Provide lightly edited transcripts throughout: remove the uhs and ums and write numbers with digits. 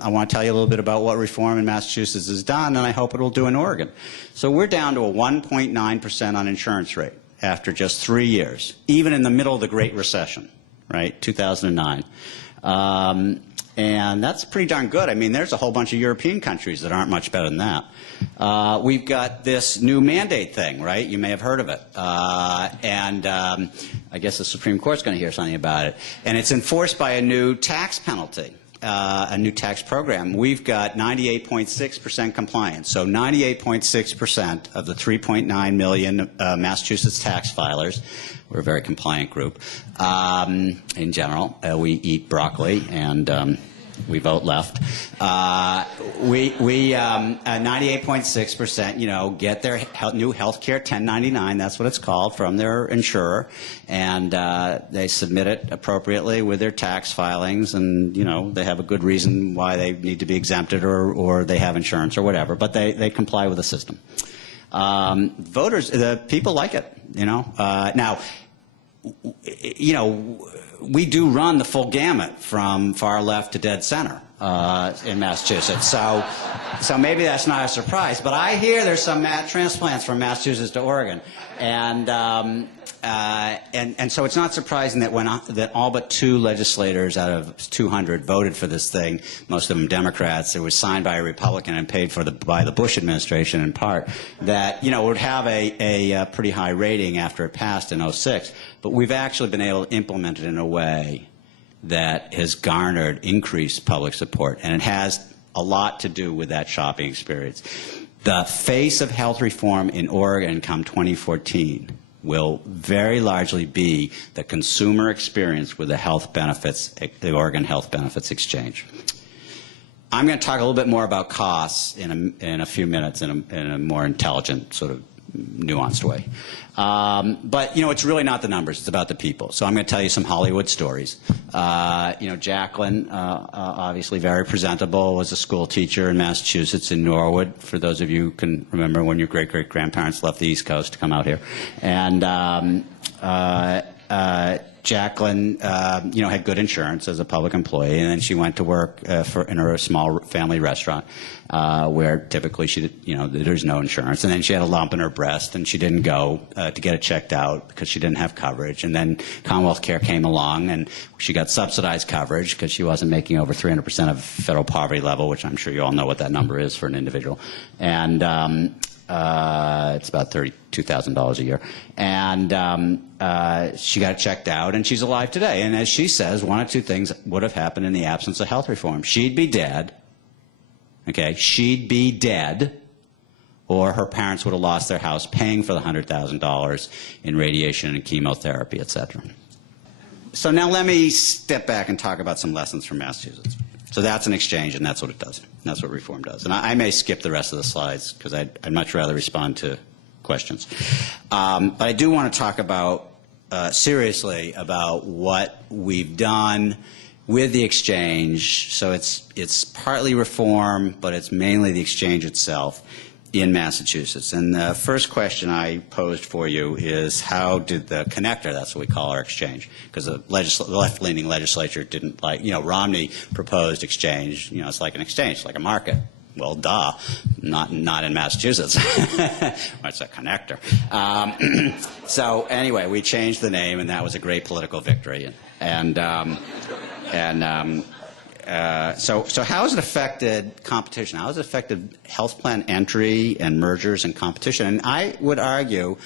I want to tell you a little bit about what reform in Massachusetts has done, and I hope it will do in Oregon. So we're down to a 1.9% uninsurance rate after just 3 years, even in the middle of the Great Recession, right, 2009. And that's pretty darn good. I mean, there's a whole bunch of European countries that aren't much better than that. We've got this new mandate thing, right? You may have heard of it. I guess the Supreme Court's going to hear something about it. And it's enforced by a new tax penalty, a new tax program. We've got 98.6% compliance. So 98.6% of the 3.9 million Massachusetts tax filers. We're a very compliant group. In general, we eat broccoli and we vote left. 98.6%, you know, get their new health care 1099, that's what it's called, from their insurer, and they submit it appropriately with their tax filings, and, you know, they have a good reason why they need to be exempted or they have insurance or whatever, but they comply with the system. Voters, the people like it, you know. Now, you know, we do run the full gamut from far left to dead center in Massachusetts. So maybe that's not a surprise. But I hear there's some transplants from Massachusetts to Oregon, and so it's not surprising that that all but 2 legislators out of 200 voted for this thing. Most of them Democrats. It was signed by a Republican and paid for by the Bush administration in part. That, you know, would have a pretty high rating after it passed in '06. But we've actually been able to implement it in a way that has garnered increased public support, and it has a lot to do with that shopping experience. The face of health reform in Oregon come 2014 will very largely be the consumer experience with the health benefits, the Oregon Health Benefits Exchange. I'm going to talk a little bit more about costs in a few minutes in a more intelligent, sort of nuanced way. But, you know, it's really not the numbers, it's about the people. So I'm going to tell you some Hollywood stories. You know, Jacqueline, obviously very presentable, was a school teacher in Massachusetts in Norwood, for those of you who can remember when your great-great-grandparents left the East Coast to come out here. And Jacqueline, you know, had good insurance as a public employee, and then she went to work in a small family restaurant where typically there's no insurance. And then she had a lump in her breast, and she didn't go to get it checked out because she didn't have coverage. And then Commonwealth Care came along, and she got subsidized coverage because she wasn't making over 300% of federal poverty level, which I'm sure you all know what that number is for an individual. And it's about $32,000 a year. And she got checked out, and she's alive today. And as she says, one of 2 things would have happened in the absence of health reform. She'd be dead, okay? She'd be dead, or her parents would have lost their house paying for the $100,000 in radiation and chemotherapy, et cetera. So now let me step back and talk about some lessons from Massachusetts. So that's an exchange, and that's what it does. That's what reform does. And I may skip the rest of the slides because I'd much rather respond to questions. But I do want to talk about, seriously, about what we've done with the exchange. So it's partly reform, but it's mainly the exchange itself in Massachusetts. And the first question I posed for you is, how did the connector, that's what we call our exchange, because the left-leaning legislature didn't like, you know, Romney proposed exchange, you know, it's like an exchange, it's like a market. Well, duh, not in Massachusetts. It's a connector. So anyway, we changed the name, and that was a great political victory. So how has it affected competition? How has it affected health plan entry and mergers and competition? And I would argue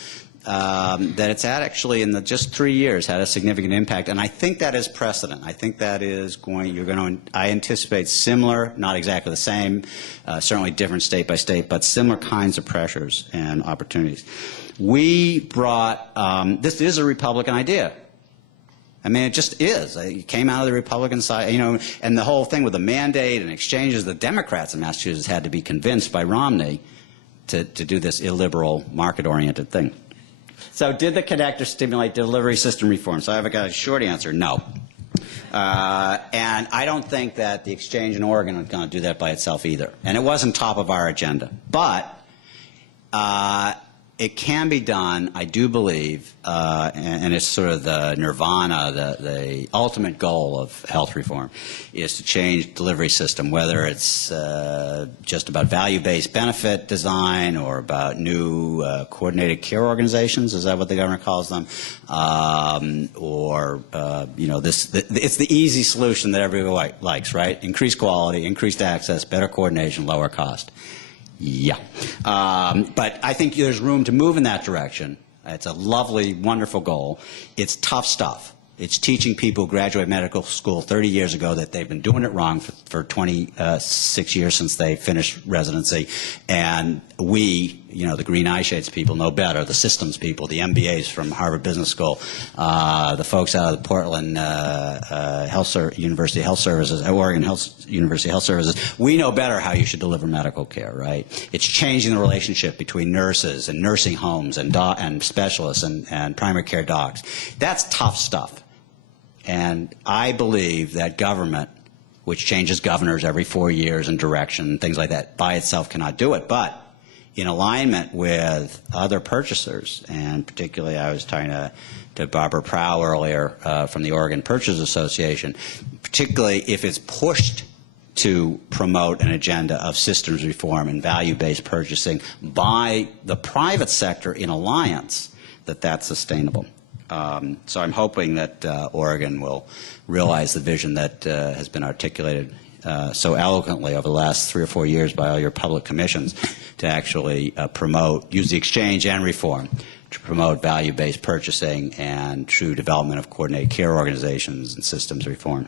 that it's actually in just 3 years had a significant impact, and I think that is precedent. I think that is I anticipate similar, not exactly the same, certainly different state by state, but similar kinds of pressures and opportunities. We brought, this is a Republican idea. I mean, it just is. It came out of the Republican side, you know, and the whole thing with the mandate and exchanges, the Democrats in Massachusetts had to be convinced by Romney to do this illiberal, market-oriented thing. So did the connector stimulate delivery system reform? So I've got a short answer, no. And I don't think that the exchange in Oregon is going to do that by itself either. And it wasn't top of our agenda. But It can be done, I do believe, and it's sort of the nirvana, the ultimate goal of health reform, is to change delivery system, whether it's just about value-based benefit design or about new coordinated care organizations, is that what the government calls them? Or, it's the easy solution that everybody likes, right? Increased quality, increased access, better coordination, lower cost. Yeah. But I think there's room to move in that direction. It's a lovely, wonderful goal. It's tough stuff. It's teaching people who graduate medical school 30 years ago that they've been doing it wrong for 26 years since they finished residency. And we, the green eye shades people know better, the systems people, the MBAs from Harvard Business School, the folks out of the Portland University Health Services, Oregon University Health Services. We know better how you should deliver medical care, right? It's changing the relationship between nurses and nursing homes and specialists and primary care docs. That's tough stuff. And I believe that government, which changes governors every 4 years and direction and things like that, by itself cannot do it. But in alignment with other purchasers, and particularly I was talking to Barbara Prow earlier from the Oregon Purchasers Association, particularly if it's pushed to promote an agenda of systems reform and value-based purchasing by the private sector in alliance, that's sustainable. So I'm hoping that Oregon will realize the vision that has been articulated so eloquently over the last 3 or 4 years by all your public commissions to actually use the exchange and reform to promote value-based purchasing and true development of coordinated care organizations and systems reform.